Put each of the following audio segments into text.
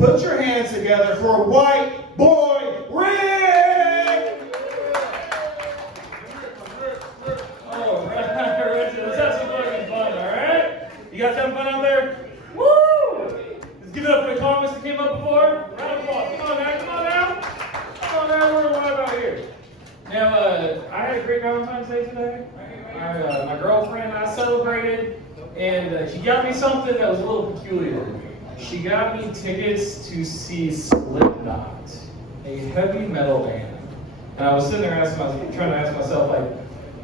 Put your hands together for White Boy Rick! All right, Richard, let's have some fucking fun, all right? You guys having fun out there? Woo! Let's give it up for the comments that came up before. Round of applause. Come on now, come on now. Come on now, we're right about here. Now, I had a great Valentine's Day today. My girlfriend and I celebrated, and she got me something that was a little peculiar. She got me tickets to see Slipknot, a heavy metal band. And I was sitting there trying to ask myself, like,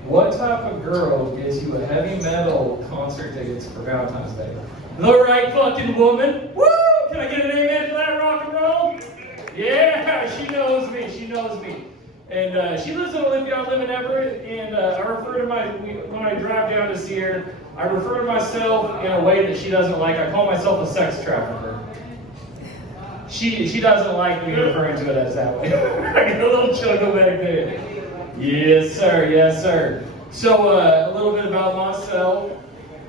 what type of girl gives you a heavy metal concert tickets for Valentine's Day? The right fucking woman. Woo! Can I get an amen for that rock and roll? Yeah, she knows me. She knows me. And she lives in Olympia, I live in Everett, and I refer to when I drive down to see her, I refer to myself in a way that she doesn't like. I call myself a sex trafficker. She doesn't like me referring to it as that way. I get a little chuckle back there. Yes, sir, yes, sir. So a little bit about myself.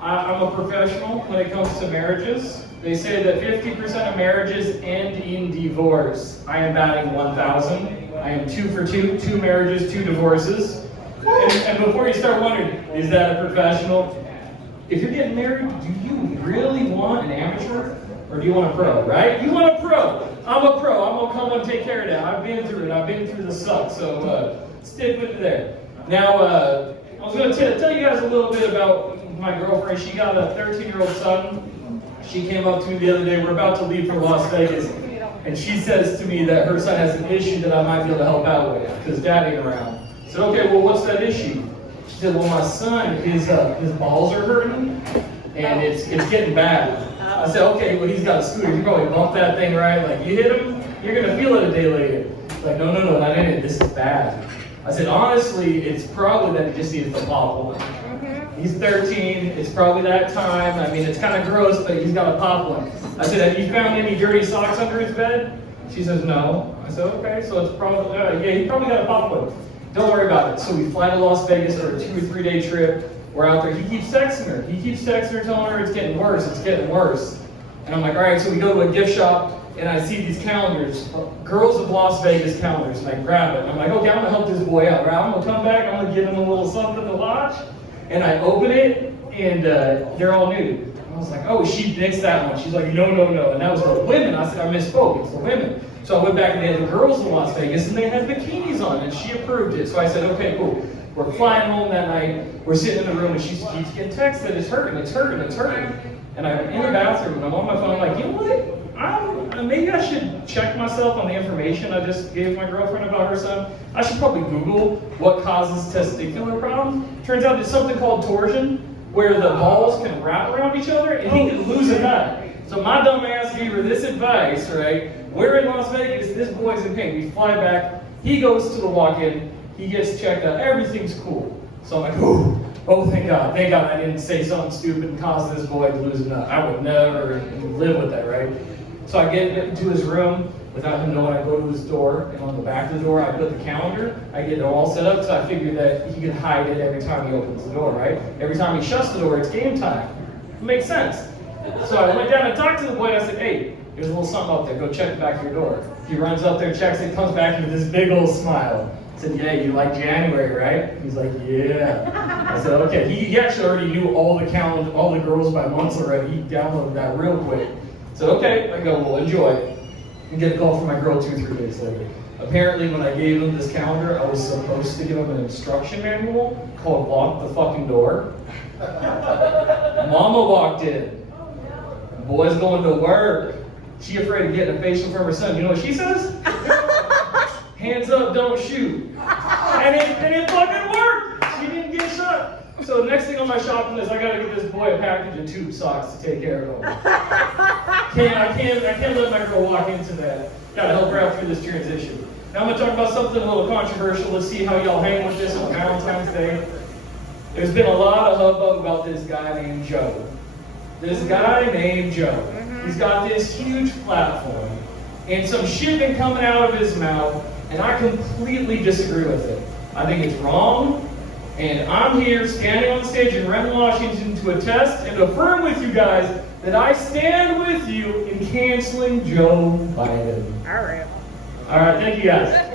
I'm a professional when it comes to marriages. They say that 50% of marriages end in divorce. I am batting 1,000. I am 2 for 2, 2 marriages, 2 divorces. And before you start wondering, is that a professional? If you're getting married, do you really want an amateur? Or do you want a pro, right? You want a pro. I'm a pro. I'm going to come and take care of that. I've been through it. I've been through the suck. So stick with me there. Now, I was going to tell you guys a little bit about my girlfriend. She got a 13-year-old son. She came up to me the other day. We're about to leave for Las Vegas. And she says to me that her son has an issue that I might be able to help out with because dad ain't around. I said, okay, well, what's that issue? She said, well, my son, his balls are hurting and it's getting bad. I said, okay, well, he's got a scooter. You probably bumped that thing, right? Like, you hit him, you're going to feel it a day later. It's like, no, not in it. This is bad. I said, honestly, it's probably that he just needs to pop one. He's 13. It's probably that time. I mean, it's kind of gross, but he's got to pop one. I said, have you found any dirty socks under his bed? She says, no. I said, okay, so it's probably, yeah, he probably got to pop one. Don't worry about it. So we fly to Las Vegas for a 2 or 3 day trip. We're out there. He keeps texting her. He keeps texting her, telling her it's getting worse. It's getting worse. And I'm like, all right, so we go to a gift shop, and I see these calendars, Girls of Las Vegas calendars, and I grab it. I'm like, okay, I'm going to help this boy out, right? I'm going to come back. I'm going to give him a little something to watch. And I open it, and they're all nude. I was like, oh, she nixed that one. She's like, no. And that was for women. I said, I misspoke. It's for women. So I went back and they had the Girls of Las Vegas, and they had bikinis on, and she approved it. So I said, okay, cool. We're flying home that night. We're sitting in the room, and she keeps getting texts that it's hurting. And I'm in the bathroom, and I'm on my phone, like, you know what? Maybe I should check myself on the information I just gave my girlfriend about her son. I should probably Google what causes testicular problems. Turns out it's something called torsion, where the balls can wrap around each other, and he can lose a nut. So my dumb ass gave her this advice, right? We're in Las Vegas, this boy's in pain. We fly back, he goes to the walk-in, he gets checked out, everything's cool. So I'm like, ooh. Oh, thank God I didn't say something stupid and cause this boy to lose a nut. I would never live with that, right? So I get into his room without him knowing. I go to his door, and on the back of the door, I put the calendar. I get it all set up, so I figured that he could hide it every time he opens the door, right? Every time he shuts the door, it's game time. It makes sense. So I went down and talked to the boy, and I said, hey, there's a little something up there. Go check the back of your door. He runs up there, checks it, comes back with this big old smile. I said, yeah, you like January, right? He's like, yeah. I said, okay. He actually already knew all the girls by months already. He downloaded that real quick. I said, okay. I go, well, enjoy. And get a call from my girl 2 or 3 days later. Apparently, when I gave him this calendar, I was supposed to give him an instruction manual called Lock the Fucking Door. Mama walked in. The boy's going to work. She afraid of getting a facial from her son. You know what she says? Hands up, don't shoot. And it fucking worked. She didn't get shot. So the next thing on my shopping list, I gotta give this boy a package of tube socks to take care of him. I can't let my girl walk into that. Gotta help her out through this transition. Now I'm gonna talk about something a little controversial. Let's see how y'all hang with this on Valentine's Day. There's been a lot of hubbub about this guy named Joe. He's got this huge platform, and some shit been coming out of his mouth, and I completely disagree with it. I think it's wrong, and I'm here standing on stage in Renton, Washington to attest and affirm with you guys that I stand with you in canceling Joe Biden. All right. All right, thank you guys.